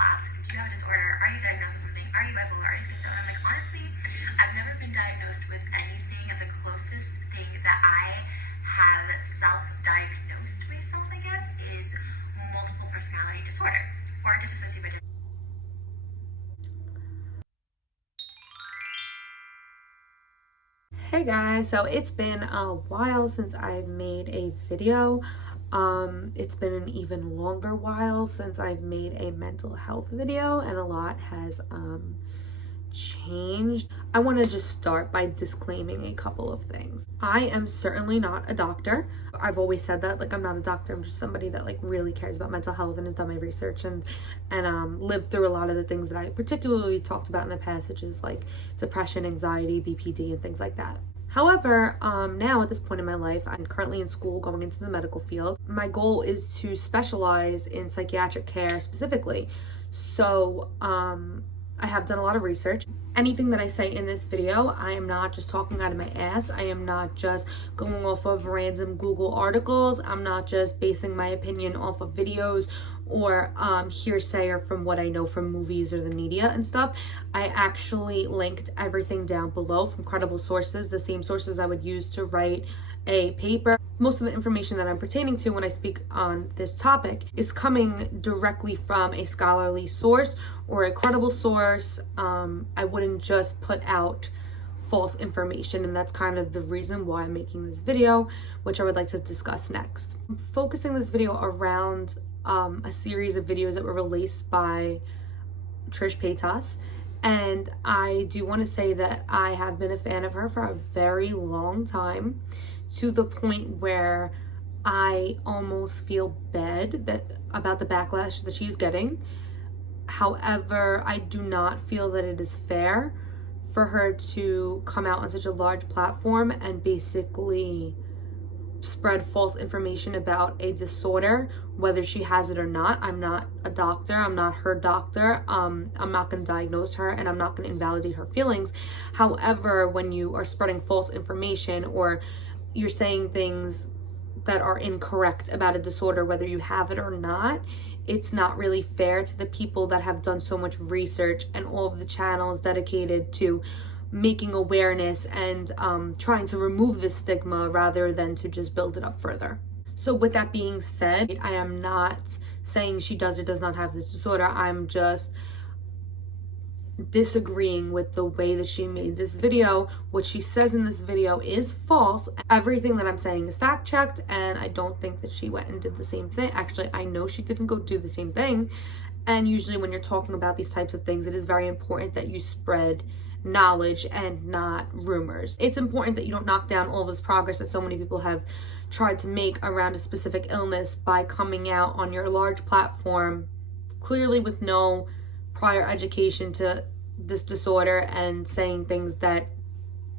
ask, do you have a disorder? Are you diagnosed with something? Are you bipolar? Are you schizo? And I'm like, honestly, I've never been diagnosed with anything. The closest thing that I have self-diagnosed myself, I guess, is multiple personality disorder or dissociative. Hey guys, so it's been a while since I've made a video. It's been an even longer while since I've made a mental health video, and a lot has changed. I want to just start by disclaiming a couple of things. I am certainly not a doctor. I've always said that, like, I'm not a doctor. I'm just somebody that like really cares about mental health and has done my research and lived through a lot of the things that I particularly talked about in the past, such as like depression, anxiety, BPD, and things like that. However, now at this point in my life, I'm currently in school going into the medical field. My goal is to specialize in psychiatric care specifically. So I have done a lot of research. Anything that I say in this video, I am not just talking out of my ass. I am not just going off of random Google articles. I'm not just basing my opinion off of videos or hearsay or from what I know from movies or the media and stuff. I actually linked everything down below from credible sources, the same sources I would use to write a paper. Most of the information that I'm pertaining to when I speak on this topic is coming directly from a scholarly source or a credible source. I wouldn't just put out false information, and that's kind of the reason why I'm making this video, which I would like to discuss next. I'm focusing this video around a series of videos that were released by TRISHA Paytas, and I do want to say that I have been a fan of her for a very long time, to the point where I almost feel bad about the backlash that she's getting. However, I do not feel that it is fair for her to come out on such a large platform and basically spread false information about a disorder, whether she has it or not. I'm not a doctor. I'm not her doctor. I'm not going to diagnose her, and I'm not going to invalidate her feelings. However, when you are spreading false information or you're saying things that are incorrect about a disorder, whether you have it or not, it's not really fair to the people that have done so much research and all of the channels dedicated to making awareness and trying to remove the stigma rather than to just build it up further. So with that being said, I am not saying she does or does not have this disorder. I'm just disagreeing with the way that she made this video. What she says in this video is false. Everything that I'm saying is fact checked, and I don't think that she went and did the same thing. Actually, I know she didn't go do the same thing. And usually when you're talking about these types of things, it is very important that you spread knowledge and not rumors. It's important that you don't knock down all this progress that so many people have tried to make around a specific illness by coming out on your large platform, clearly with no prior education to this disorder, and saying things that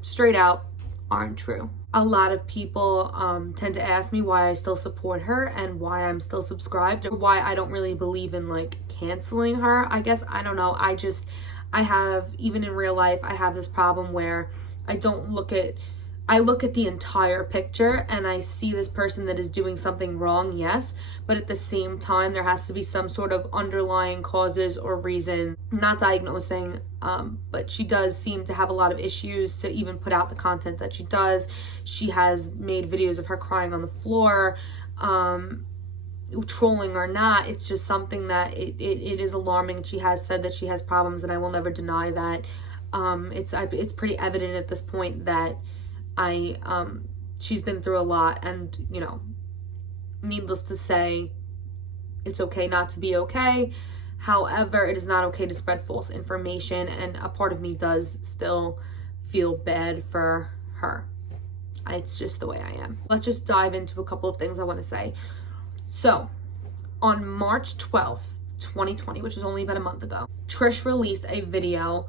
straight out aren't true. A lot of people tend to ask me why I still support her and why I'm still subscribed, or why I don't really believe in like canceling her. I guess, I don't know. I have, even in real life, I have this problem where I look at the entire picture and I see this person that is doing something wrong, yes, but at the same time, there has to be some sort of underlying causes or reason. I'm not diagnosing, but she does seem to have a lot of issues to even put out the content that she does. She has made videos of her crying on the floor, trolling or not. It's just something that it is alarming. She has said that she has problems, and I will never deny that. It's pretty evident at this point that she's been through a lot, and you know, needless to say, it's okay not to be okay. However, it is not okay to spread false information, and a part of me does still feel bad for her. It's just the way I am. Let's just dive into a couple of things I want to say. So, on March 12th, 2020, which is only about a month ago, Trish released a video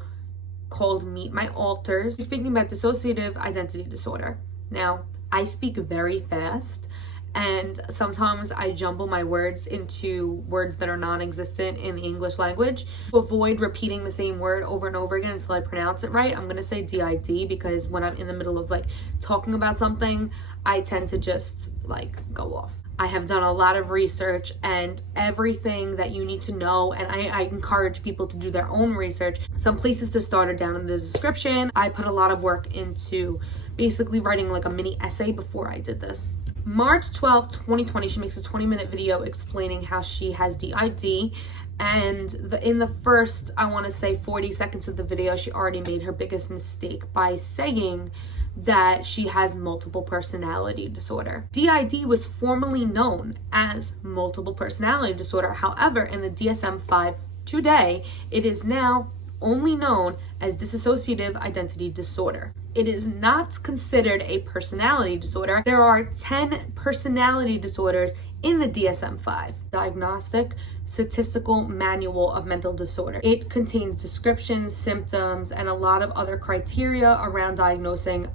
called Meet My Alters, speaking about dissociative identity disorder. Now, I speak very fast, and sometimes I jumble my words into words that are non-existent in the English language. To avoid repeating the same word over and over again until I pronounce it right, I'm gonna say DID, because when I'm in the middle of like talking about something, I tend to just like go off. I have done a lot of research, and everything that you need to know, and I encourage people to do their own research. Some places to start are down in the description. I put a lot of work into basically writing like a mini essay before I did this. March 12, 2020, she makes a 20-minute video explaining how she has DID. And in the first, I want to say 40 seconds of the video, she already made her biggest mistake by saying that she has multiple personality disorder. DID was formerly known as multiple personality disorder. However, in the DSM-5 today, it is now only known as dissociative identity disorder. It is not considered a personality disorder. There are 10 personality disorders in the DSM-5, Diagnostic Statistical Manual of Mental Disorder. It contains descriptions, symptoms, and a lot of other criteria around diagnosing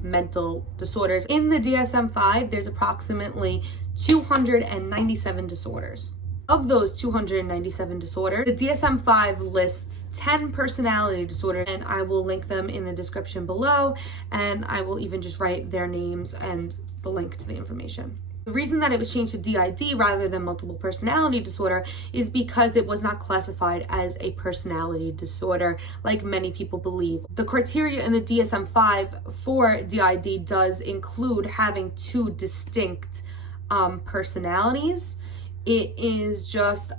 mental disorders. In the DSM-5, there's approximately 297 disorders. Of those 297 disorders, the DSM-5 lists 10 personality disorders, and I will link them in the description below, and I will even just write their names and the link to the information. The reason that it was changed to DID rather than multiple personality disorder is because it was not classified as a personality disorder like many people believe. The criteria in the DSM-5 for DID does include having two distinct personalities. It is just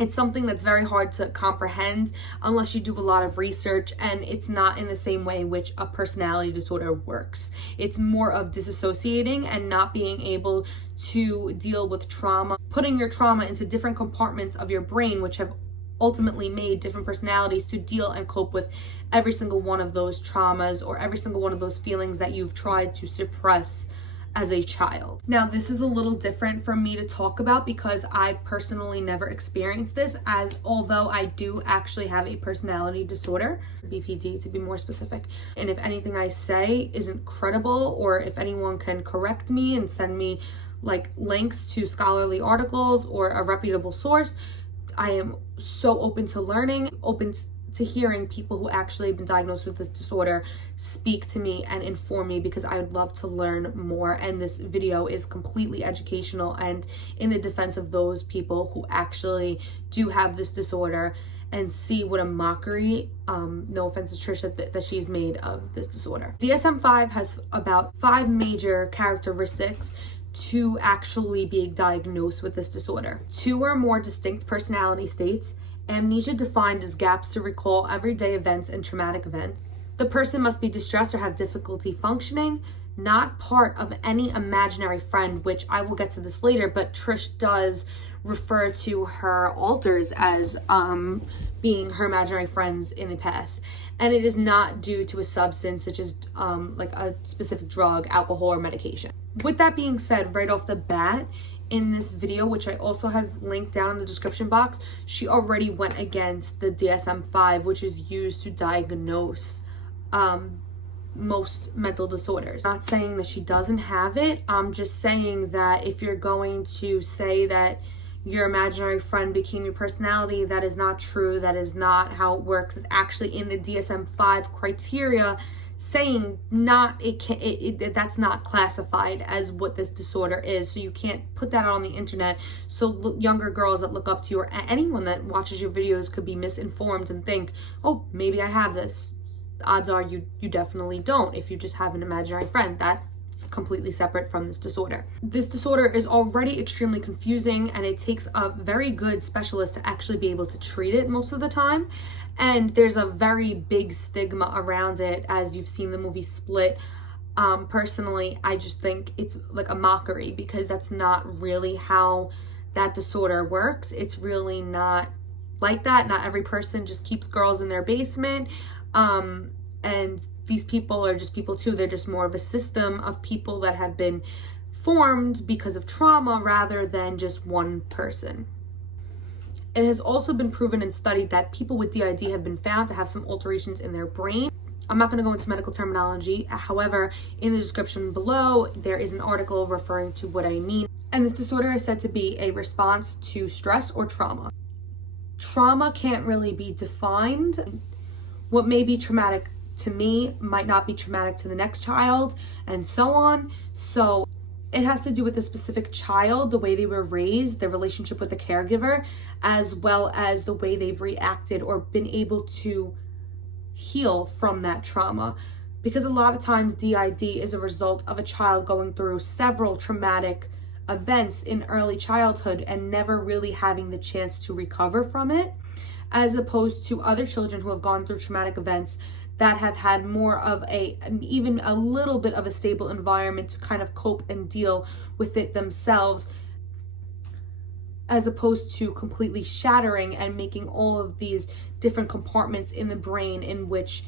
it's something that's very hard to comprehend unless you do a lot of research, and it's not in the same way which a personality disorder works. It's more of disassociating and not being able to deal with trauma, putting your trauma into different compartments of your brain, which have ultimately made different personalities to deal and cope with every single one of those traumas or every single one of those feelings that you've tried to suppress as a child. Now, this is a little different for me to talk about because I've personally never experienced this, as although I do actually have a personality disorder, BPD to be more specific. And if anything I say isn't credible, or if anyone can correct me and send me like links to scholarly articles or a reputable source, I am so open to learning, open to hearing people who actually have been diagnosed with this disorder speak to me and inform me, because I would love to learn more. And this video is completely educational and in the defense of those people who actually do have this disorder and see what a mockery, no offense to Trisha, that she's made of this disorder. DSM-5 has about 5 major characteristics to actually be diagnosed with this disorder. 2 or more distinct personality states, amnesia defined as gaps to recall everyday events and traumatic events. The person must be distressed or have difficulty functioning, not part of any imaginary friend, which I will get to this later, but Trish does refer to her alters as being her imaginary friends in the past. And it is not due to a substance such as like a specific drug, alcohol, or medication. With that being said, right off the bat, in this video, which I also have linked down in the description box, she already went against the DSM-5, which is used to diagnose most mental disorders. I'm not saying that she doesn't have it. I'm just saying that if you're going to say that your imaginary friend became your personality, that is not true. That is not how it works. It's actually in the DSM-5 criteria saying that's not classified as what this disorder is. So you can't put that on the internet. So younger girls that look up to you, or anyone that watches your videos, could be misinformed and think, oh, maybe I have this. The odds are you definitely don't if you just have an imaginary friend. That's completely separate from this disorder. This disorder is already extremely confusing, and it takes a very good specialist to actually be able to treat it most of the time. And there's a very big stigma around it, as you've seen the movie Split. Personally, I just think it's like a mockery, because that's not really how that disorder works. It's really not like that. Not every person just keeps girls in their basement. And these people are just people too. They're just more of a system of people that have been formed because of trauma rather than just one person. It has also been proven and studied that people with DID have been found to have some alterations in their brain. I'm not going to go into medical terminology. However, in the description below, there is an article referring to what I mean. And this disorder is said to be a response to stress or trauma. Trauma can't really be defined. What may be traumatic to me might not be traumatic to the next child, and so on. So It has to do with the specific child, the way they were raised, their relationship with the caregiver, as well as the way they've reacted or been able to heal from that trauma. Because a lot of times DID is a result of a child going through several traumatic events in early childhood and never really having the chance to recover from it, as opposed to other children who have gone through traumatic events that have had more of even a little bit of a stable environment to kind of cope and deal with it themselves, as opposed to completely shattering and making all of these different compartments in the brain in which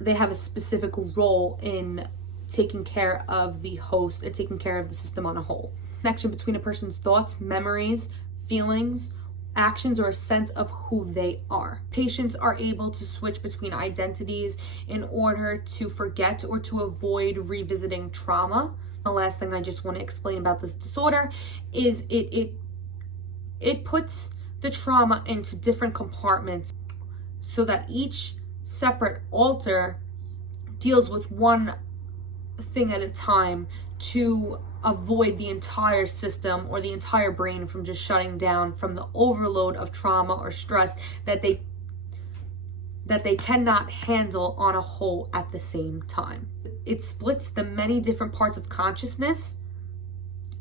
they have a specific role in taking care of the host and taking care of the system on a whole. Connection between a person's thoughts, memories, feelings, actions, or a sense of who they are. Patients are able to switch between identities in order to forget or to avoid revisiting trauma. The last thing I just want to explain about this disorder is it puts the trauma into different compartments so that each separate alter deals with one thing at a time to avoid the entire system or the entire brain from just shutting down from the overload of trauma or stress that they cannot handle on a whole at the same time. It splits the many different parts of consciousness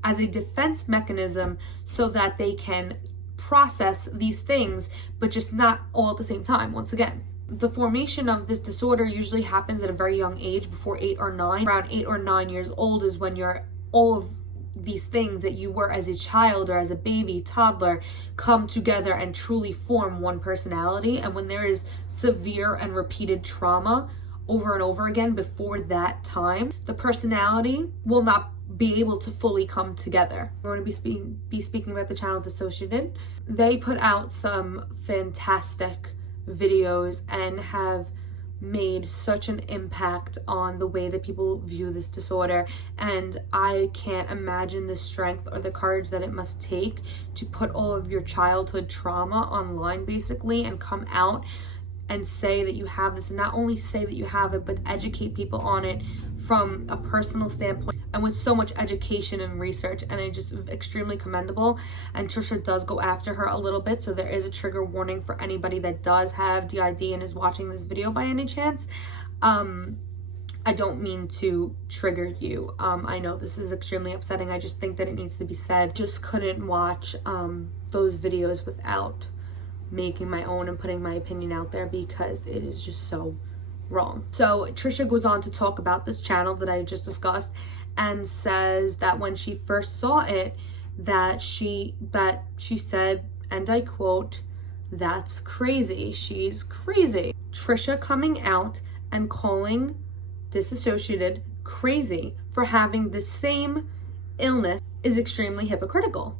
as a defense mechanism so that they can process these things, but just not all at the same time. Once again, the formation of this disorder usually happens at a very young age, before 8 or 9. Around 8 or 9 years old is when all of these things that you were as a child or as a baby, toddler, come together and truly form one personality. And when there is severe and repeated trauma over and over again before that time, the personality will not be able to fully come together. We're going to be speaking about the channel Dissociative. They put out some fantastic videos and have made such an impact on the way that people view this disorder, and I can't imagine the strength or the courage that it must take to put all of your childhood trauma online basically and come out and say that you have this, and not only say that you have it, but educate people on it from a personal standpoint and with so much education and research. And it's just extremely commendable. And TRISHA does go after her a little bit, so there is a trigger warning for anybody that does have DID and is watching this video by any chance. I don't mean to trigger you. I know this is extremely upsetting. I just think that it needs to be said. Just couldn't watch those videos without making my own and putting my opinion out there, because it is just so wrong. So TRISHA goes on to talk about this channel that I just discussed and says that when she first saw it, that she said, and I quote, "That's crazy. She's crazy." TRISHA coming out and calling Dissociated crazy for having the same illness is extremely hypocritical.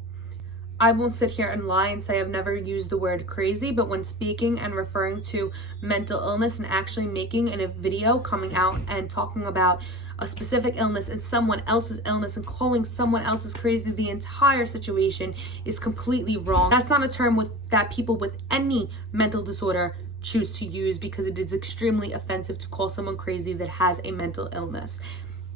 I won't sit here and lie and say I've never used the word crazy, but when speaking and referring to mental illness and actually making in a video coming out and talking about a specific illness and someone else's illness and calling someone else's crazy, the entire situation is completely wrong. That's not a term that people with any mental disorder choose to use, because it is extremely offensive to call someone crazy that has a mental illness.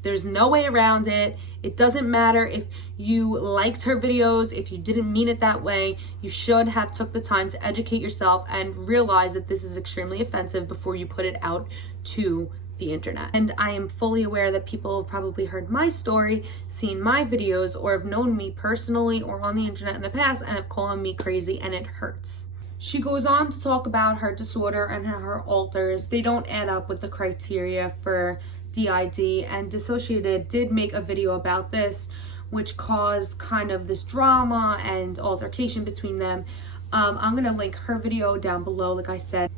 There's no way around it. It doesn't matter if you liked her videos, if you didn't mean it that way. You should have took the time to educate yourself and realize that this is extremely offensive before you put it out to the internet. And I am fully aware that people have probably heard my story, seen my videos, or have known me personally or on the internet in the past and have called me crazy, and it hurts. She goes on to talk about her disorder and her alters. They don't add up with the criteria for DID, and Dissociated did make a video about this, which caused kind of this drama and altercation between them. I'm gonna link her video down below, like I said.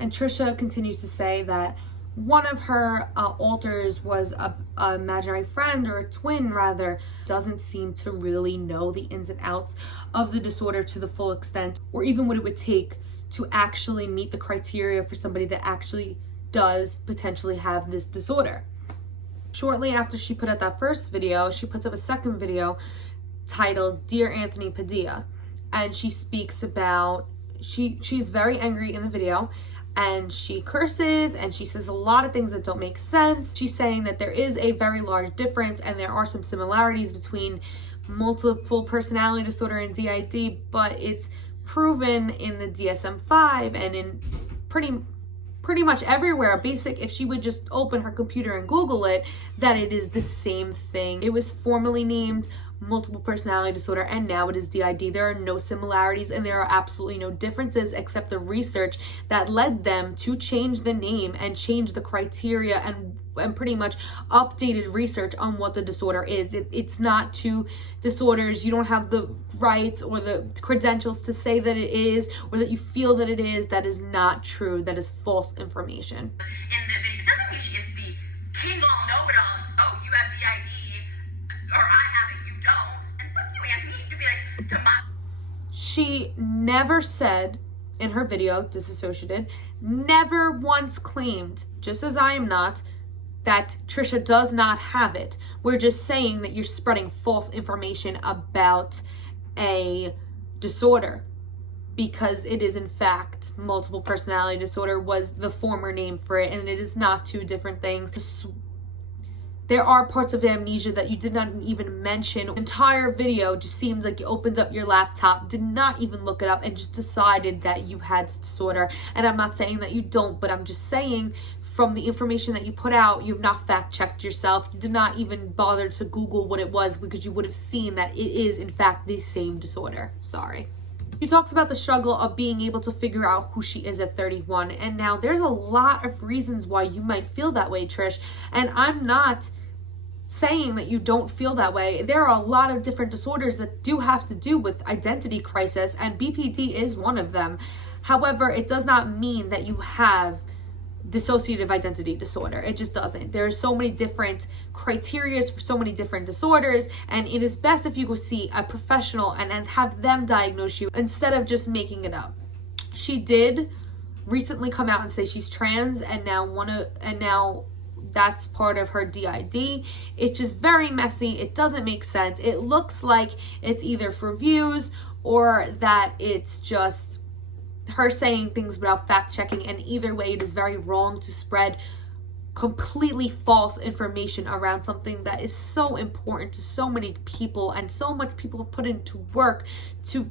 And TRISHA continues to say that one of her alters was a imaginary friend, or a twin rather, doesn't seem to really know the ins and outs of the disorder to the full extent, or even what it would take to actually meet the criteria for somebody that actually does potentially have this disorder. Shortly after she put out that first video, she puts up a second video titled "Dear Anthony Padilla," and she speaks about she's very angry in the video, and she curses and she says a lot of things that don't make sense. She's saying that there is a very large difference and there are some similarities between multiple personality disorder and DID, but it's proven in the DSM-5 and in pretty much everywhere basic, if she would just open her computer and Google it, that it is the same thing. It was formerly named multiple personality disorder and now it is DID. There are no similarities and there are absolutely no differences except the research that led them to change the name and change the criteria and pretty much updated research on what the disorder is. It's not two disorders. You don't have the rights or the credentials to say that it is or that you feel that it is. That is not true. That is false information. In the video, it doesn't mean she is the king all know-it-all. Oh, you have DID, or I have it, you don't. And fuck you, Anthony. You'd be like, she never said in her video, Dissociative, never once claimed, just as I am not, that Trisha does not have it. We're just saying that you're spreading false information about a disorder because it is in fact multiple personality disorder was the former name for it, and it is not two different things. There are parts of amnesia that you did not even mention. The entire video just seems like you opened up your laptop, did not even look it up, and just decided that you had this disorder. And I'm not saying that you don't, but I'm just saying from the information that you put out, you've not fact-checked yourself. You did not even bother to Google what it was because you would have seen that it is in fact the same disorder. Sorry. She talks about the struggle of being able to figure out who she is at 31. And now there's a lot of reasons why you might feel that way, Trish. And I'm not saying that you don't feel that way. There are a lot of different disorders that do have to do with identity crisis, and BPD is one of them. However, it does not mean that you have dissociative identity disorder. It just doesn't. There are so many different criteria for so many different disorders, and it is best if you go see a professional and have them diagnose you instead of just making it up. She did recently come out and say she's trans, and now that's part of her DID. It's just very messy. It doesn't make sense. It looks like it's either for views or that it's just her saying things without fact checking, and either way it is very wrong to spread completely false information around something that is so important to so many people, and so much people put into work to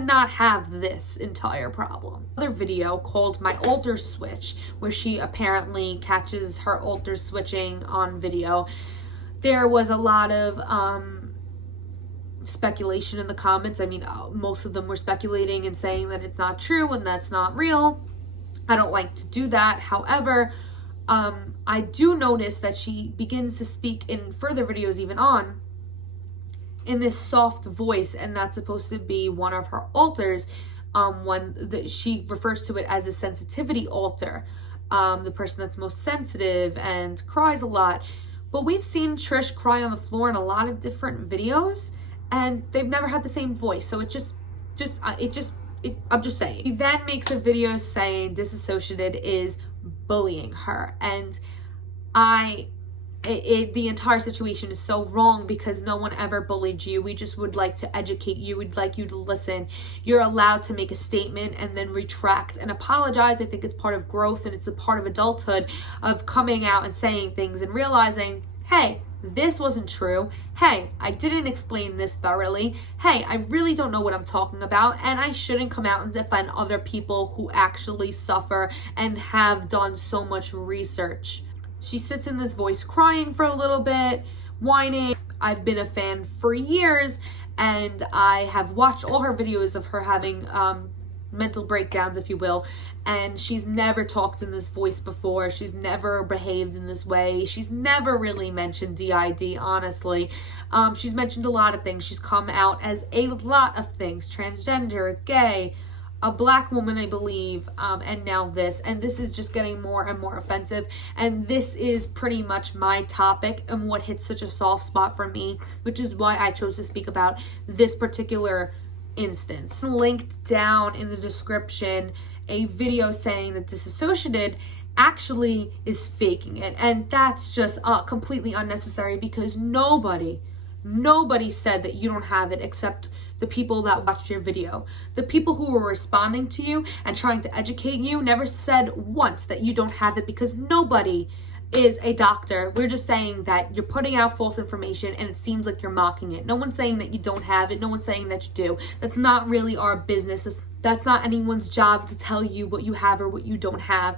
not have this entire problem. Another video called My Alter Switch, where she apparently catches her alter switching on video. There was a lot of speculation in the comments. I mean, most of them were speculating and saying that it's not true and that's not real. I don't like to do that. However, I do notice that she begins to speak in further videos even on in this soft voice, and that's supposed to be one of her alters. She refers to it as a sensitivity alter, the person that's most sensitive and cries a lot. But we've seen Trish cry on the floor in a lot of different videos, and they've never had the same voice. So I'm just saying. She then makes a video saying Dissociated is bullying her, and the entire situation is so wrong because no one ever bullied you. We just would like to educate you. We'd like you to listen. You're allowed to make a statement and then retract and apologize. I think it's part of growth, and it's a part of adulthood, of coming out and saying things and realizing, hey, this wasn't true. Hey, I didn't explain this thoroughly. Hey, I really don't know what I'm talking about, and I shouldn't come out and defend other people who actually suffer and have done so much research. She sits in this voice crying for a little bit, whining. I've been a fan for years, and I have watched all her videos of her having mental breakdowns, if you will, and she's never talked in this voice before. She's never behaved in this way. She's never really mentioned DID, honestly. She's mentioned a lot of things. She's come out as a lot of things: transgender, gay, a black woman, I believe, and now this. And this is just getting more and more offensive. And this is pretty much my topic and what hits such a soft spot for me, which is why I chose to speak about this particular instance. Linked down in the description a video saying that Dissociated actually is faking it. And that's just completely unnecessary, because nobody said that you don't have it except the people that watched your video. The people who were responding to you and trying to educate you never said once that you don't have it, because nobody is a doctor. We're just saying that you're putting out false information and it seems like you're mocking it. No one's saying that you don't have it. No one's saying that you do. That's not really our business. That's not anyone's job to tell you what you have or what you don't have.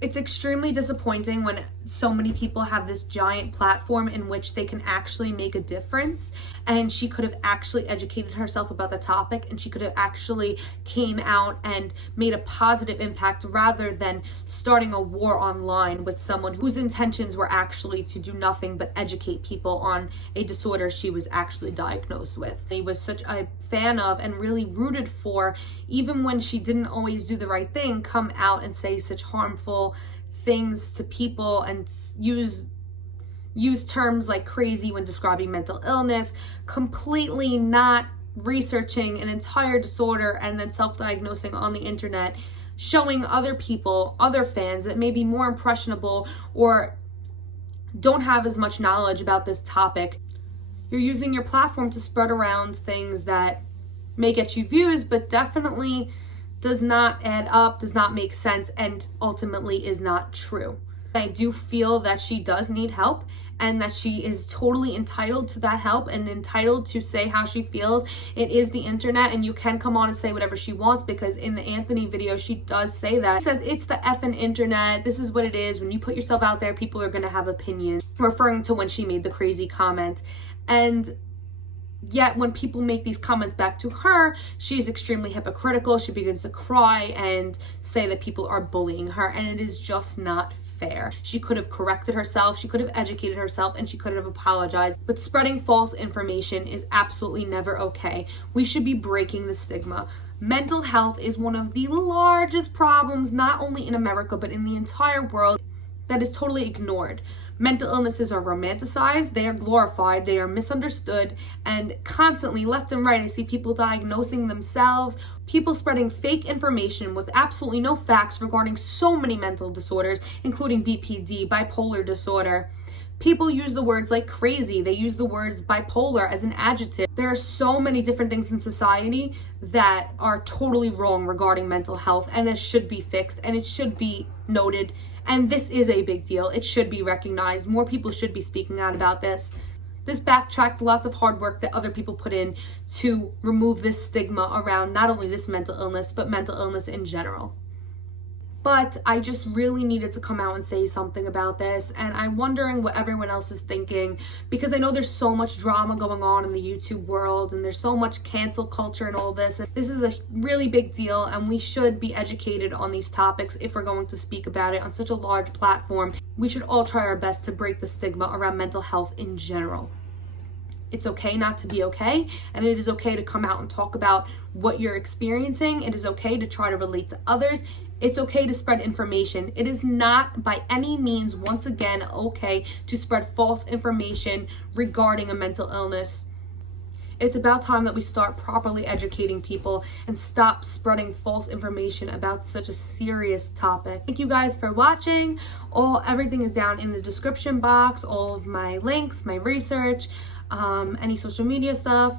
It's extremely disappointing when so many people have this giant platform in which they can actually make a difference, and she could have actually educated herself about the topic, and she could have actually came out and made a positive impact rather than starting a war online with someone whose intentions were actually to do nothing but educate people on a disorder she was actually diagnosed with. He was such a fan of and really rooted for, even when she didn't always do the right thing, come out and say such harmful things to people and use terms like crazy when describing mental illness, completely not researching an entire disorder and then self-diagnosing on the internet, showing other people, other fans that may be more impressionable or don't have as much knowledge about this topic. You're using your platform to spread around things that may get you views, but definitely does not add up, does not make sense, and ultimately is not true. I do feel that she does need help and that she is totally entitled to that help and entitled to say how she feels. It is the internet and you can come on and say whatever she wants, because in the Anthony video, she does say that. She says, it's the effing internet. This is what it is. When you put yourself out there, people are going to have opinions, referring to when she made the crazy comment. And yet when people make these comments back to her, she is extremely hypocritical. She begins to cry and say that people are bullying her, and it is just not fair. She could have corrected herself, she could have educated herself, and she could have apologized. But spreading false information is absolutely never okay. We should be breaking the stigma. Mental health is one of the largest problems, not only in America, but in the entire world, that is totally ignored. Mental illnesses are romanticized, they are glorified, they are misunderstood, and constantly left and right I see people diagnosing themselves, people spreading fake information with absolutely no facts regarding so many mental disorders, including BPD, bipolar disorder. People use the words like crazy, they use the words bipolar as an adjective. There are so many different things in society that are totally wrong regarding mental health, and it should be fixed and it should be noted. And this is a big deal. It should be recognized. More people should be speaking out about this. This backtracked lots of hard work that other people put in to remove this stigma around not only this mental illness, but mental illness in general. But I just really needed to come out and say something about this, and I'm wondering what everyone else is thinking, because I know there's so much drama going on in the YouTube world and there's so much cancel culture and all this. And this is a really big deal, and we should be educated on these topics if we're going to speak about it on such a large platform. We should all try our best to break the stigma around mental health in general. It's okay not to be okay, and it is okay to come out and talk about what you're experiencing. It is okay to try to relate to others. It's okay to spread information. It is not by any means, once again, okay to spread false information regarding a mental illness. It's about time that we start properly educating people and stop spreading false information about such a serious topic. Thank you guys for watching. Everything is down in the description box, all of my links, my research, any social media stuff.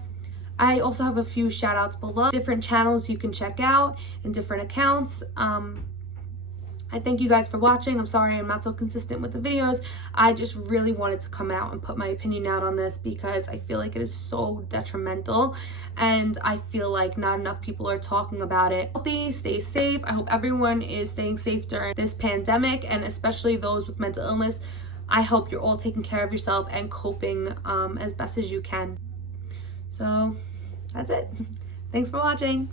I also have a few shout outs below, different channels you can check out and different accounts. I thank you guys for watching. I'm sorry I'm not so consistent with the videos. I just really wanted to come out and put my opinion out on this because I feel like it is so detrimental and I feel like not enough people are talking about it. Stay safe. I hope everyone is staying safe during this pandemic, and especially those with mental illness. I hope you're all taking care of yourself and coping as best as you can. So that's it. Thanks for watching.